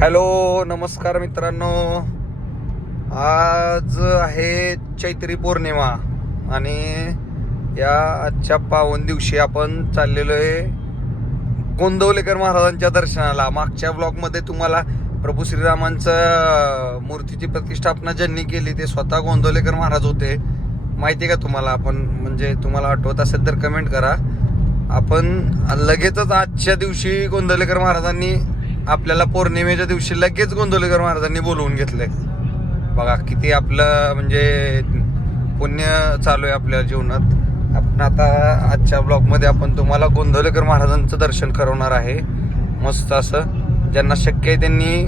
Hello नमस्कार मित्रांनो. आज आहे चैत्री पौर्णिमा आणि या आजच्या पावन दिवशी आपण चाललेलो आहे गोंदवलेकर महाराजांच्या दर्शनाला. मागच्या ब्लॉगमध्ये तुम्हाला प्रभू श्रीरामांचं मूर्तीची प्रतिष्ठापना ज्यांनी केली ते स्वतः गोंदवलेकर महाराज होते. माहिती आहे का तुम्हाला? आपण म्हणजे तुम्हाला आठवत असेल तर कमेंट करा. आपण लगेचच आजच्या दिवशी गोंदवलेकर महाराजांनी आपल्याला पौर्णिमेच्या दिवशी लगेच गोंदवलेकर महाराजांनी बोलवून घेतलंय. बघा किती आपलं म्हणजे पुण्य चालू आहे आपल्या जीवनात. आपण आता आजच्या ब्लॉगमध्ये आपण तुम्हाला गोंदवलेकर महाराजांचं दर्शन करवणार आहे. मस्त असं. ज्यांना शक्य आहे त्यांनी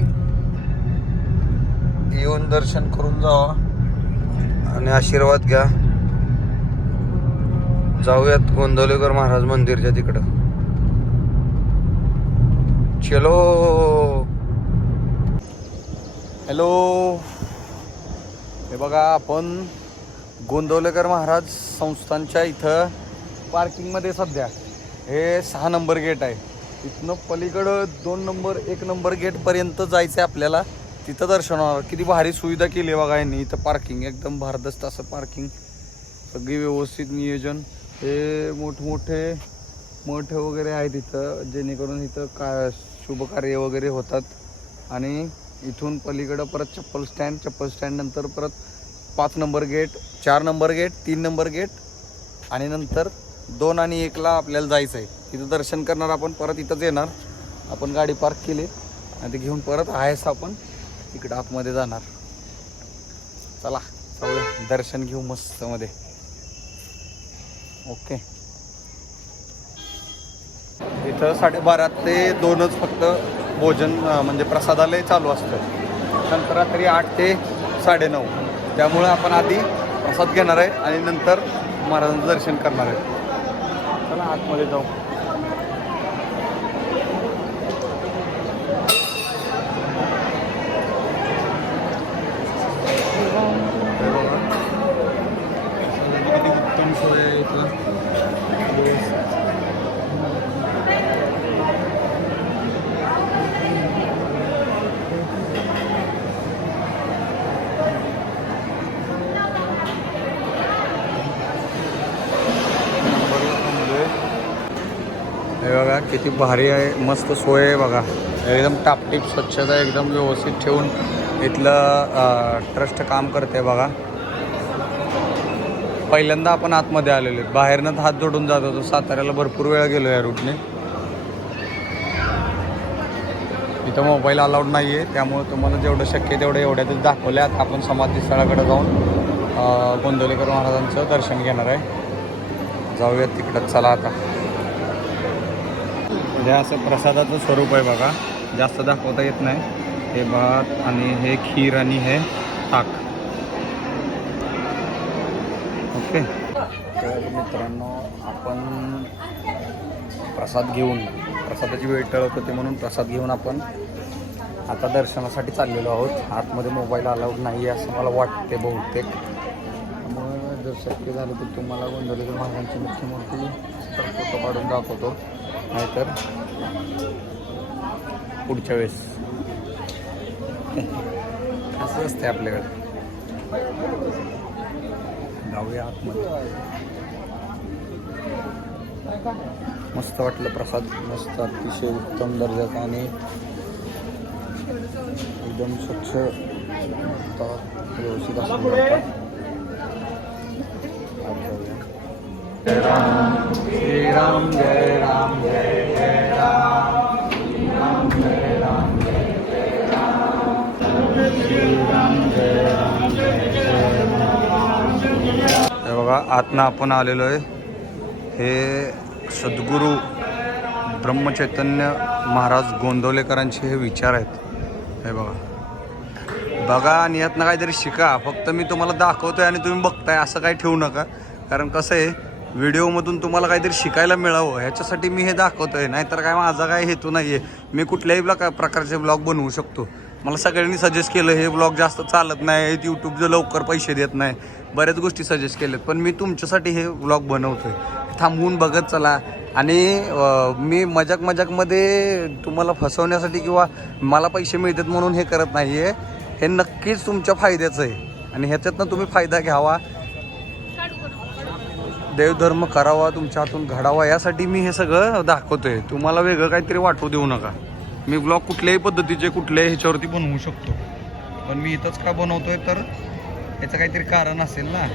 येऊन दर्शन करून जावा. आणि आशीर्वाद घ्या. जाऊयात गोंदवलेकर महाराज मंदिरच्या तिकडं. चलो। हॅलो हे बघा आपण गोंदवलेकर महाराज संस्थांच्या इथं पार्किंगमध्ये सध्या. हे सहा नंबर गेट आहे. इथनं पलीकडं दोन नंबर एक नंबर गेटपर्यंत जायचं आहे आपल्याला. तिथं दर्शन होणार. किती भारी सुविधा केली आहे बघा यांनी. इथं पार्किंग एकदम भारदस्त असं पार्किंग सगळी व्यवस्थित नियोजन. हे मोठमोठे मठ वगैरे आहेत इथं जेणेकरून इथं का शुभकार्य वगैरे होतात. आणि इथून पलीकडं परत चप्पल स्टँड चप्पल स्टँडनंतर परत पाच नंबर गेट चार नंबर गेट तीन नंबर गेट आणि नंतर दोन आणि एकला आपल्याला जायचं आहे तिथं दर्शन करणार आपण परत इथंच येणार. आपण गाडी पार्क केली. आणि ते घेऊन परत आहेस आपण इकडं आतमध्ये जाणार. चला चालू दर्शन घेऊ मस्त मध्ये. ओके. इथं साडेबारा ते दोनच फक्त भोजन म्हणजे प्रसादालय चालू असतं. नंतर रात्री आठ ते साडेनऊ. त्यामुळं आपण आधी प्रसाद घेणार आहे आणि नंतर महाराजांचं दर्शन करणार आहे. चला आतमध्ये जाऊ. हे किती उत्तम सोय इथं हे बघा किती भारी आहे मस्त सोय आहे बघा. एकदम टापटीप स्वच्छता एकदम व्यवस्थित ठेवून इथलं ट्रस्ट काम करते बघा. पहिल्यांदा आपण आतमध्ये आलेलो आहे. बाहेरनं हात जोडून जात होतो. साताऱ्याला भरपूर वेळा गेलो या रूटने इथं मोबाईल अलाउड नाही आहे त्यामुळे तुम्हाला जेवढं शक्य तेवढं एवढ्यातच दाखवल्या. आता आपण समाधी स्थळाकडे जाऊन गोंदवलेकर महाराजांचं दर्शन घेणार आहे. जाऊयात तिकडं. चला आता. हे असं प्रसादाचं स्वरूप आहे बघा. जास्त दाखवता येत नाही. हे भात आणि हे खीर आणि हे ताक. ओके. तर मित्रांनो आपण प्रसाद घेऊन प्रसादाची वेळ टळत होते म्हणून प्रसाद घेऊन आपण आता दर्शनासाठी चाललेलो आहोत. आतमध्ये मोबाईल अलाउड नाही आहे असं मला वाटते बहुतेक. जर शक्य झालं तर तुम्हाला गोंधळेकर महाराजांची मुख्य मूर्ती फोटो काढून दाखवतो. नाहीतर पुढच्या वेळेस. असं असते आपल्याकडे. जाऊया आतमध्ये. मस्त वाटलं प्रसाद. मस्त अतिशय उत्तम दर्जाचा आणि एकदम स्वच्छ व्यवस्थित असं मिळतं. आत जाऊया. जय राम श्री राम जय राम जय जय राम श्री राम जय राम जय जय राम श्री राम जय राम जय जय राम हे बघा आतनं आपण आलेलो आहे. हे सद्गुरू ब्रह्मचैतन्य महाराज गोंदवलेकरांचे हे विचार आहेत. हे बघा. बघा आणि यातनं काहीतरी शिका. फक्त मी तुम्हाला दाखवतोय आणि तुम्ही बघताय असं काही ठेवू नका. कारण कसं आहे व्हिडिओमधून तुम्हाला काहीतरी शिकायला मिळावं ह्याच्यासाठी मी हे दाखवतोय. नाहीतर काय माझा काय हेतू नाही आहे मी कुठल्याही ब्लॉग प्रकारचे ब्लॉग बनवू शकतो. मला सगळ्यांनी सजेस्ट केलं हे ब्लॉग जास्त चालत नाही यूट्यूबचं लवकर पैसे देत नाही. बऱ्याच गोष्टी सजेस्ट केल्यात. पण मी तुमच्यासाठी हे ब्लॉग बनवतोय. थांबवून बघत चला. आणि मी मजाक मजाकमध्ये तुम्हाला फसवण्यासाठी किंवा मला पैसे मिळतात म्हणून हे करत नाही आहे हे नक्कीच तुमच्या फायद्याचं आहे. आणि ह्याच्यातनं तुम्ही फायदा घ्यावा. देवधर्म करावा तुमच्या हातून घडावा यासाठी मी हे सगळं दाखवतोय. तुम्हाला वेगळं काहीतरी वाटू देऊ नका. मी ब्लॉग कुठल्याही पद्धतीचे कुठल्याही ह्याच्यावरती बनवू शकतो. पण मी इथंच का बनवतोय तर याचं काहीतरी कारण असेल ना.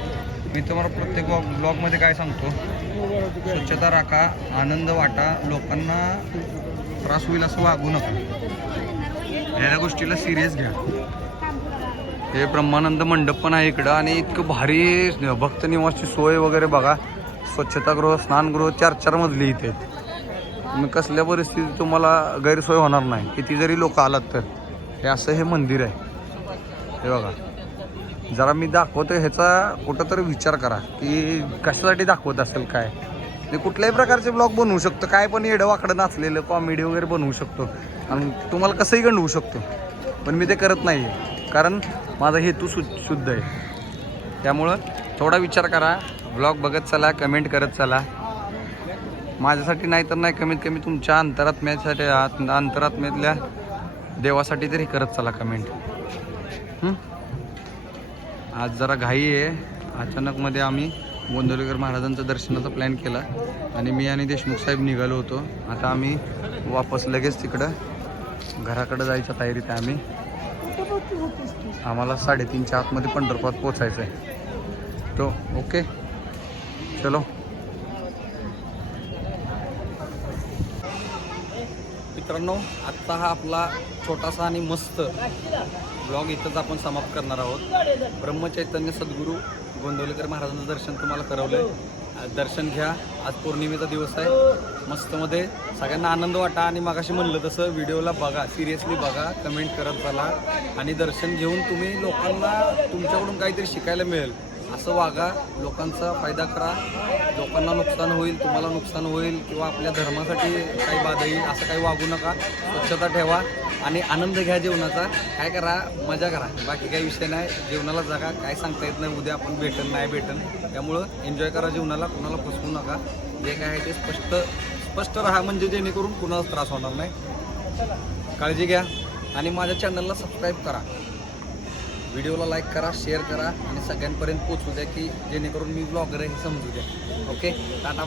मी तुम्हाला प्रत्येक ब्लॉग ब्लॉगमध्ये काय सांगतो? स्वच्छता राखा आनंद वाटा लोकांना त्रास होईल असं वागू नका. या गोष्टीला सिरियस घ्या. हे ब्रह्मानंद मंडप पण आहे इकडं आणि इतकं भारी भक्त निवासची सोय वगैरे बघा. स्वच्छतागृह स्नानगृह चार चार मजली इथे. मग कसल्या परिस्थितीत तुम्हाला गैरसोय होणार नाही. किती जरी लोक आलात तर. हे असं हे मंदिर आहे. हे बघा. जरा मी दाखवतो ह्याचा कुठंतरी विचार करा. की कशासाठी दाखवत असेल काय? मी कुठल्याही प्रकारचे ब्लॉग बनवू शकतो. काय पण येडं वाकडं नाचलेलं कॉमेडी वगैरे बनवू शकतो. आणि तुम्हाला कसंही गंडवू शकतो. पण मी ते करत नाही आहे कारण माझा हेतू सु शुद्ध आहे. त्यामुळं थोडा विचार करा ब्लॉग बघत चला कमेंट करत चला. माझ्यासाठी नाही तर नाही कमीत कमी तुमच्या अंतरात्म्यासाठी अंतरात्म्यातल्या देवासाठी तरी करत चला कमेंट आज जरा घाई आहे. अचानकमध्ये आम्ही गोंदवलेकर महाराजांचं दर्शनाचा प्लॅन केला आणि मी आणि देशमुख साहेब निघालो होतो. आता आम्ही वापस लगेच तिकडं घराकडं जायच्या तयारीत आहे आम्ही. आम्हाला साडेतीनच्या आतमध्ये पंढरपुरात पोचायचं आहे तो ओके. चलो. मित्रांनो आत्ता हा आपला छोटासा आणि मस्त ब्लॉग इथंच आपण समाप्त करणार आहोत. ब्रह्मचैतन्य सद्गुरू गोंदवलेकर महाराजांचं दर्शन तुम्हाला करवलंय दर्शन घ्या. आज पौर्णिमेचा दिवस आहे. मस्तमध्ये सगळ्यांना आनंद वाटा आणि मागाशी म्हणलं तसं व्हिडिओला बघा सिरियसली बघा कमेंट करत चला. आणि दर्शन घेऊन तुम्ही लोकांना तुमच्याकडून काहीतरी शिकायला मिळेल. असं वागा लोकांचा फायदा करा. लोकांना नुकसान होईल तुम्हाला नुकसान होईल किंवा आपल्या धर्मासाठी काही बाधा येईल असं काही वागू नका. स्वच्छता ठेवा आणि आनंद घ्या जीवनाचा काय करा मजा करा. बाकी काही विषय नाही. जेवणाला जगा. काय सांगता येत नाही. उद्या आपण भेटन नाही भेटन. त्यामुळं एन्जॉय करा जीवनाला कुणाला फसवू नका. जे काय आहे ते स्पष्ट स्पष्ट राहा म्हणजे जेणेकरून कुणालाच त्रास होणार नाही. काळजी घ्या आणि माझ्या चॅनलला सबस्क्राईब करा. व्हिडिओला लाईक करा शेअर करा आणि सगळ्यांपर्यंत पोचवू द्या की जेणेकरून मी ब्लॉगर हे समजू द्या. ओके? टाटा.